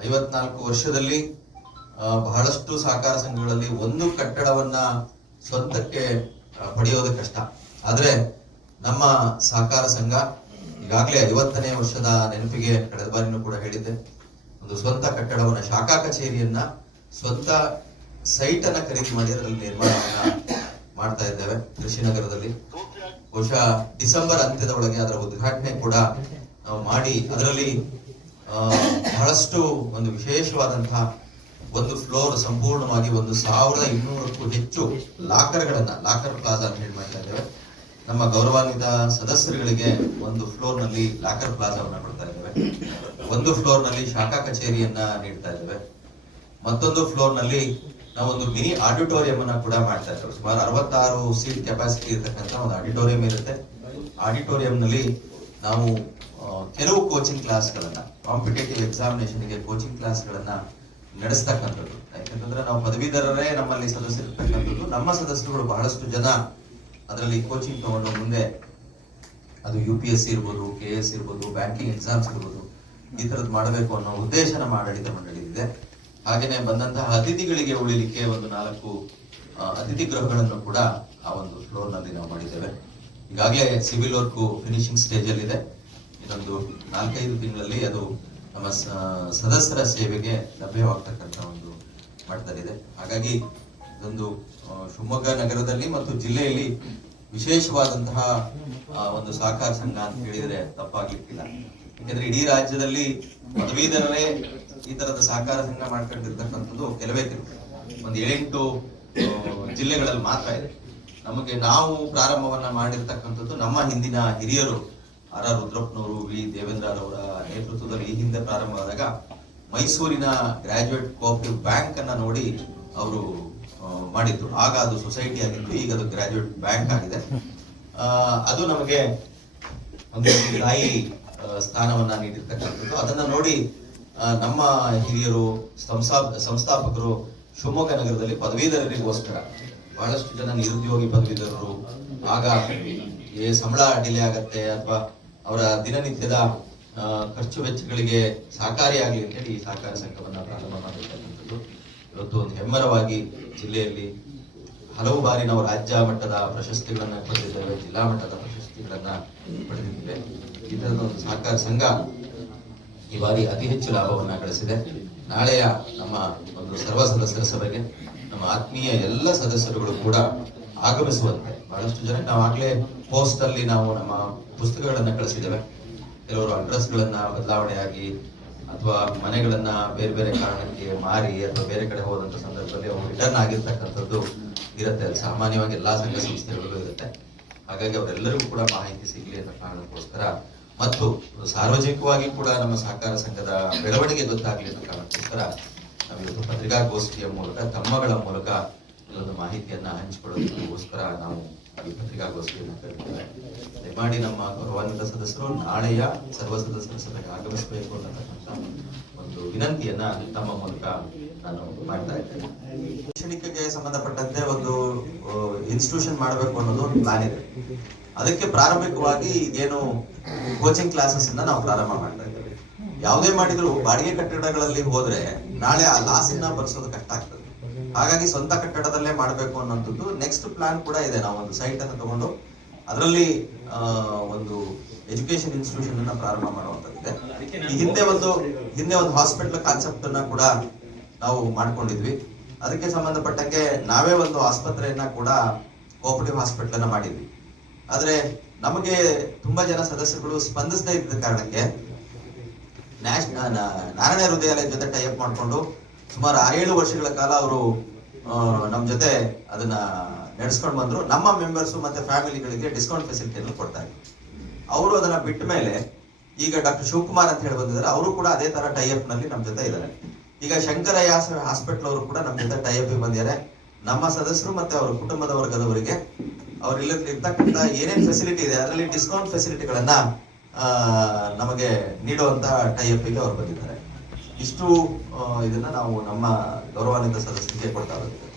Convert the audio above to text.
54 ವರ್ಷದಲ್ಲಿ ಬಹಳಷ್ಟು ಸಹಕಾರ ಸಂಘಗಳಲ್ಲಿ ಒಂದು ಕಟ್ಟಡವನ್ನ ಸ್ವಂತಕ್ಕೆ ಪಡೆಯೋದು ಕಷ್ಟ. ಆದ್ರೆ ನಮ್ಮ ಸಹಕಾರ ಸಂಘ ಈಗಾಗಲೇ 50ನೇ ವರ್ಷದ ನೆನಪಿಗೆ ಕಳೆದ ಬಾರಿನೂ ಕೂಡ ಹೇಳಿದ್ದೆ, ಒಂದು ಸ್ವಂತ ಕಟ್ಟಡವನ್ನ, ಶಾಖಾ ಕಚೇರಿಯನ್ನ ಸ್ವಂತ ಸೈಟ್ ಅನ್ನ ಖರೀದಿ ಮಾಡಿ ಅದರಲ್ಲಿ ನಿರ್ಮಾಣವನ್ನ ಮಾಡ್ತಾ ಇದ್ದೇವೆ ಕೃಷಿನಗರದಲ್ಲಿ. ಬಹುಶಃ ಡಿಸೆಂಬರ್ ಅಂತ್ಯದ ಒಳಗೆ ಅದರ ಉದ್ಘಾಟನೆ ಕೂಡ ನಾವು ಮಾಡಿ ಅದರಲ್ಲಿ ಬಹಳಷ್ಟು ಒಂದು ವಿಶೇಷವಾದಂತಹ ಒಂದು ಫ್ಲೋರ್ ಸಂಪೂರ್ಣವಾಗಿ 1200ಕ್ಕೂ ಹೆಚ್ಚು ಲಾಕರ್ ಪ್ಲಾಜಾ ಅಂತ ಹೇಳಿ ಮಾಡ್ತಾ ಇದ್ದೇವೆ. ನಮ್ಮ ಗೌರವಾನ್ವಿತ ಸದಸ್ಯರುಗಳಿಗೆ ಒಂದು ಫ್ಲೋರ್ ನಲ್ಲಿ ಲಾಕರ್ ಪ್ಲಾಜಾವನ್ನ ಕೊಡ್ತಾ ಇದ್ದೇವೆ. ಒಂದು ಫ್ಲೋರ್ ನಲ್ಲಿ ಶಾಖಾ ಕಚೇರಿಯನ್ನ ನೀಡ್ತಾ ಇದ್ದೇವೆ. ಮತ್ತೊಂದು ಫ್ಲೋರ್ ನಲ್ಲಿ ನಾವೊಂದು ಮಿನಿ ಆಡಿಟೋರಿಯಂ ಅನ್ನ ಕೂಡ ಮಾಡ್ತಾ ಇದ್ದೇವೆ. ಸುಮಾರು 66 ಸೀಟ್ ಕೆಪಾಸಿಟಿ ಇರತಕ್ಕಂತ ಒಂದು ಆಡಿಟೋರಿಯಂ ಇರುತ್ತೆ. ಆಡಿಟೋರಿಯಂ ನಲ್ಲಿ ನಾವು ಕೆಲವು ಕೋಚಿಂಗ್ ಕ್ಲಾಸ್ಗಳನ್ನ, ಕಾಂಪಿಟೇಟಿವ್ ಎಕ್ಸಾಮಿನೇಷನ್ಗೆ ಕೋಚಿಂಗ್ ಕ್ಲಾಸ್ಗಳನ್ನ ನಡೆಸ್ತಕ್ಕಂಥದ್ದು. ಯಾಕಂತಂದ್ರೆ ನಾವು ಪದವೀಧರರೇ ನಮ್ಮಲ್ಲಿ ಸದಸ್ಯರಿರ್ತಕ್ಕಂಥದ್ದು. ನಮ್ಮ ಸದಸ್ಯರುಗಳು ಬಹಳಷ್ಟು ಜನ ಅದರಲ್ಲಿ ಕೋಚಿಂಗ್ ತಗೊಂಡು ಮುಂದೆ ಅದು UPSC ಇರ್ಬೋದು, KS ಇರ್ಬೋದು, ಬ್ಯಾಂಕಿಂಗ್ ಎಕ್ಸಾಮ್ಸ್ ಇರ್ಬೋದು, ಈ ತರದ್ ಮಾಡಬೇಕು ಅನ್ನೋ ಉದ್ದೇಶ ನಮ್ಮ ಆಡಳಿತ ಮಂಡಳಿ ಇದೆ. ಹಾಗೇನೆ ಬಂದಂತಹ ಅತಿಥಿಗಳಿಗೆ ಉಳಿಲಿಕ್ಕೆ ಒಂದು 4 ಅತಿಥಿ ಗೃಹಗಳನ್ನು ಕೂಡ ಆ ಒಂದು ಫ್ಲೋರ್ ನಲ್ಲಿ ನಾವು ಮಾಡಿದ್ದೇವೆ. ಈಗಾಗಲೇ ಸಿವಿಲ್ ವರ್ಕ್ ಫಿನಿಶಿಂಗ್ ಸ್ಟೇಜ್ ಅಲ್ಲಿ ಇದೆ. ಇನ್ನೊಂದು 4-5 ತಿಂಗಳಲ್ಲಿ ಅದು ನಮ್ಮ ಸದಸ್ಯರ ಸೇವೆಗೆ ಲಭ್ಯವಾಗ್ತಕ್ಕಂಥ ಒಂದು ಮಟ್ಟದಲ್ಲಿದೆ. ಹಾಗಾಗಿ ಇದೊಂದು ಶಿವಮೊಗ್ಗ ನಗರದಲ್ಲಿ ಮತ್ತು ಜಿಲ್ಲೆಯಲ್ಲಿ ವಿಶೇಷವಾದಂತಹ ಒಂದು ಸಹಕಾರ ಸಂಘ ಅಂತ ಹೇಳಿದ್ರೆ ತಪ್ಪಾಗ್ಲಿಕ್ಕಿಲ್ಲ. ಯಾಕಂದ್ರೆ ಇಡೀ ರಾಜ್ಯದಲ್ಲಿ ಪದವೀಧರರೇ ಈ ತರದ ಸಹಕಾರ ಸಂಘ ಮಾಡ್ಕೊಂಡಿರ್ತಕ್ಕಂಥದ್ದು ಕೆಲವೇ ಒಂದು 7-8 ಜಿಲ್ಲೆಗಳಲ್ಲಿ ಮಾತ್ರ ಇದೆ. ನಾವು ಪ್ರಾರಂಭವನ್ನ ಮಾಡಿರ್ತಕ್ಕಂಥದ್ದು ನಮ್ಮ ಹಿಂದಿನ ಹಿರಿಯರು R.R. ರುದ್ರಪ್ಪನವರು, V. ದೇವೇಂದ್ರರವರ ನೇತೃತ್ವದಲ್ಲಿ ಈ ಹಿಂದೆ ಪ್ರಾರಂಭವಾದಾಗ ಮೈಸೂರಿನ ಗ್ರಾಜುಯೇಟ್ ಕೋಆಪರೇಟಿವ್ ಬ್ಯಾಂಕ್ ಅನ್ನ ನೋಡಿ ಅವರು ಮಾಡಿದ್ರು. ಆಗ ಅದು ಸೊಸೈಟಿ ಆಗಿತ್ತು, ಈಗ ಅದು ಗ್ರಾಜುಯೇಟ್ ಬ್ಯಾಂಕ್ ಆಗಿದೆ. ಅದು ನಮಗೆ ಒಂದು ತಾಯಿ ಸ್ಥಾನವನ್ನ ನೀಡಿರ್ತಕ್ಕಂಥದ್ದು. ಅದನ್ನ ನೋಡಿ ನಮ್ಮ ಹಿರಿಯರು, ಸಂಸ್ಥಾಪಕರು ಶಿವಮೊಗ್ಗ ನಗರದಲ್ಲಿ ಪದವೀಧರರಿಗೋಸ್ಕರ ಬಹಳಷ್ಟು ಜನ ನಿರುದ್ಯೋಗಿ ಪದವೀಧರರು, ಆಗ ಸಂಬಳ ಡಿಲೇ ಆಗತ್ತೆ ಅಥವಾ ಅವರ ದಿನನಿತ್ಯದ ಖರ್ಚು ವೆಚ್ಚಗಳಿಗೆ ಸಹಕಾರಿಯಾಗಲಿ ಅಂತ ಹೇಳಿ ಈ ಸಹಕಾರ ಸಂಘವನ್ನ ಪ್ರಾರಂಭ ಮಾಡಿರ್ತಕ್ಕಂಥದ್ದು. ಇವತ್ತು ಒಂದು ಹೆಮ್ಮರವಾಗಿ ಜಿಲ್ಲೆಯಲ್ಲಿ ಹಲವು ಬಾರಿ ನಾವು ರಾಜ್ಯ ಮಟ್ಟದ ಪ್ರಶಸ್ತಿಗಳನ್ನ ಪಡೆದಿದ್ದೇವೆ, ಜಿಲ್ಲಾ ಮಟ್ಟದ ಪ್ರಶಸ್ತಿಗಳನ್ನ ಪಡೆದಿದ್ದೇವೆ. ಈ ತರದ ಒಂದು ಸಹಕಾರ ಸಂಘ ಈ ಬಾರಿ ಅತಿ ಹೆಚ್ಚು ಲಾಭವನ್ನ ಗಳಿಸಿದೆ. ನಾಳೆಯ ನಮ್ಮ ಒಂದು ಸರ್ವ ಸದಸ್ಯರ ಸಭೆಗೆ ನಮ್ಮ ಆತ್ಮೀಯ ಎಲ್ಲ ಸದಸ್ಯರುಗಳು ಕೂಡ ಆಗಮಿಸುವಂತೆ ಬಹಳಷ್ಟು ಜನ ನಾವು ಆಗ್ಲೇ ಪೋಸ್ಟ್ ಅಲ್ಲಿ ನಾವು ನಮ್ಮ ಪುಸ್ತಕಗಳನ್ನ ಕಳಿಸಿದ್ದೇವೆ. ಕೆಲವರು ಅಡ್ರೆಸ್ಗಳನ್ನ ಬದಲಾವಣೆಯಾಗಿ ಅಥವಾ ಮನೆಗಳನ್ನ ಬೇರೆ ಬೇರೆ ಕಾರಣಕ್ಕೆ ಮಾರಿ ಅಥವಾ ಬೇರೆ ಕಡೆ ಹೋದಂತ ಸಂದರ್ಭದಲ್ಲಿ ಅವರು ರಿಟರ್ನ್ ಆಗಿರ್ತಕ್ಕಂಥದ್ದು ಇರುತ್ತೆ. ಅದು ಸಾಮಾನ್ಯವಾಗಿ ಎಲ್ಲಾ ಸಂಘ ಸಂಸ್ಥೆಗಳಿಗೂ ಇರುತ್ತೆ. ಹಾಗಾಗಿ ಅವರೆಲ್ಲರಿಗೂ ಕೂಡ ಮಾಹಿತಿ ಸಿಗಲಿ ಅನ್ನೋ ಕಾರಣಕ್ಕೋಸ್ಕರ ಮತ್ತು ಸಾರ್ವಜನಿಕವಾಗಿ ಕೂಡ ನಮ್ಮ ಸಹಕಾರ ಸಂಘದ ಬೆಳವಣಿಗೆ ಗೊತ್ತಾಗ್ಲಿ ಅನ್ನೋ ಕಾರಣಕ್ಕೋಸ್ಕರ ನಾವು ಇವತ್ತು ಪತ್ರಿಕಾಗೋಷ್ಠಿಯ ಮೂಲಕ, ತಮ್ಮಗಳ ಮೂಲಕ ಒಂದು ಮಾಹಿತಿಯನ್ನ ಹಂಚಿಕೊಳ್ಳೋದಕ್ಕೋಸ್ಕರ ನಾವು ಈ ಪತ್ರಿಕಾಗೋಷ್ಠಿಯನ್ನು ಕರೆದಿದ್ದೇವೆ. ದಯಮಾಡಿ ನಮ್ಮ ಗೌರವಾನ್ವಿತ ಸದಸ್ಯರು ನಾಳೆಯ ಸರ್ವ ಸದಸ್ಯರ ಸಭೆಗೆ ಆಗಮಿಸಬೇಕು ಅನ್ನತಕ್ಕಂಥ ಒಂದು ವಿನಂತಿಯನ್ನ ತಮ್ಮ ಮೂಲಕ ನಾನು ಮಾಡ್ತಾ ಇದ್ದೇನೆ. ಶೈಕ್ಷಣಿಕಕ್ಕೆ ಸಂಬಂಧಪಟ್ಟಂತೆ ಒಂದು ಇನ್ಸ್ಟಿಟ್ಯೂಷನ್ ಮಾಡಬೇಕು ಅನ್ನೋದು ಒಂದು ಪ್ಲಾನ್ ಇದೆ. ಅದಕ್ಕೆ ಪ್ರಾರಂಭಿಕವಾಗಿ ಏನು ಕೋಚಿಂಗ್ ಕ್ಲಾಸಸ್ ಅನ್ನ ನಾವು ಪ್ರಾರಂಭ ಮಾಡ್ತಾ ಇದ್ದೇವೆ. ಯಾವುದೇ ಮಾಡಿದ್ರು ಬಾಡಿಗೆ ಕಟ್ಟಡಗಳಲ್ಲಿ ಹೋದ್ರೆ ನಾಳೆ ಆ ಲಾಸನ್ನ ಬರ್ಸೋದು ಕಷ್ಟ ಆಗ್ತದೆ. ಹಾಗಾಗಿ ಸ್ವಂತ ಕಟ್ಟಡದಲ್ಲೇ ಮಾಡಬೇಕು ಅನ್ನೋಂಥದ್ದು ನೆಕ್ಸ್ಟ್ ಪ್ಲಾನ್ ಕೂಡ ಇದೆ. ನಾವು ಒಂದು ಸೈಟ್ ಅನ್ನು ತಗೊಂಡು ಅದರಲ್ಲಿ ಒಂದು ಎಜುಕೇಶನ್ ಇನ್ಸ್ಟಿಟ್ಯೂಷನ್ ಅನ್ನ ಪ್ರಾರಂಭ ಮಾಡುವಂತದ್ದಿದೆ. ಹಿಂದೆ ಒಂದು ಹಾಸ್ಪಿಟಲ್ ಕಾನ್ಸೆಪ್ಟ್ ಅನ್ನ ಕೂಡ ನಾವು ಮಾಡ್ಕೊಂಡಿದ್ವಿ. ಅದಕ್ಕೆ ಸಂಬಂಧಪಟ್ಟಂಗೆ ನಾವೇ ಒಂದು ಆಸ್ಪತ್ರೆಯನ್ನ ಕೂಡ ಕೋಆಪರೇಟಿವ್ ಹಾಸ್ಪಿಟಲ್ ಅನ್ನ ಮಾಡಿದ್ವಿ. ಆದ್ರೆ ನಮಗೆ ತುಂಬಾ ಜನ ಸದಸ್ಯರುಗಳು ಸ್ಪಂದಿಸದೇ ಇದ್ದ ಕಾರಣಕ್ಕೆ ನಾರಾಯಣ ಹೃದಯಾಲಯ ಜೊತೆ ಟೈಅಪ್ ಮಾಡ್ಕೊಂಡು ಸುಮಾರು 6-7 ವರ್ಷಗಳ ಕಾಲ ಅವರು ನಮ್ಮ ಜೊತೆ ಅದನ್ನ ನಡೆಸ್ಕೊಂಡು ಬಂದ್ರು. ನಮ್ಮ ಮೆಂಬರ್ಸ್ ಮತ್ತೆ ಫ್ಯಾಮಿಲಿಗಳಿಗೆ ಡಿಸ್ಕೌಂಟ್ ಫೆಸಿಲಿಟಿಯನ್ನು ಕೊಡ್ತಾ ಇದ್ರು. ಅವರು ಅದನ್ನ ಬಿಟ್ಟ ಮೇಲೆ ಈಗ ಡಾಕ್ಟರ್ ಶಿವಕುಮಾರ್ ಅಂತ ಹೇಳಿ ಬಂದಿದ್ದಾರೆ. ಅವರು ಕೂಡ ಅದೇ ತರ ಟೈಅಪ್ ನಲ್ಲಿ ನಮ್ಮ ಜೊತೆ ಇದ್ದಾರೆ. ಈಗ ಶಂಕರಯ್ಯ ಹಾಸ್ಪಿಟಲ್ ಅವರು ಕೂಡ ನಮ್ಮ ಜೊತೆ ಟೈಅಪ್ ಬಂದಿದ್ದಾರೆ. ನಮ್ಮ ಸದಸ್ಯರು ಮತ್ತೆ ಅವರ ಕುಟುಂಬದ ವರ್ಗದವರಿಗೆ ಅವರಿರ್ತಕ್ಕಂಥ ಏನೇನ್ ಫೆಸಿಲಿಟಿ ಇದೆ ಅದರಲ್ಲಿ ಡಿಸ್ಕೌಂಟ್ ಫೆಸಿಲಿಟಿಗಳನ್ನ ನಮಗೆ ನೀಡುವಂತ ಟೈಅಪ್ಗೆ ಅವರು ಬಂದಿದ್ದಾರೆ. ಇಷ್ಟು ಇದನ್ನ ನಾವು ನಮ್ಮ ಗೌರವಾನ್ವಿತ ಸದಸ್ಯರಿಗೆ ಕೊಡ್ತಾ ಇದ್ದೀವಿ.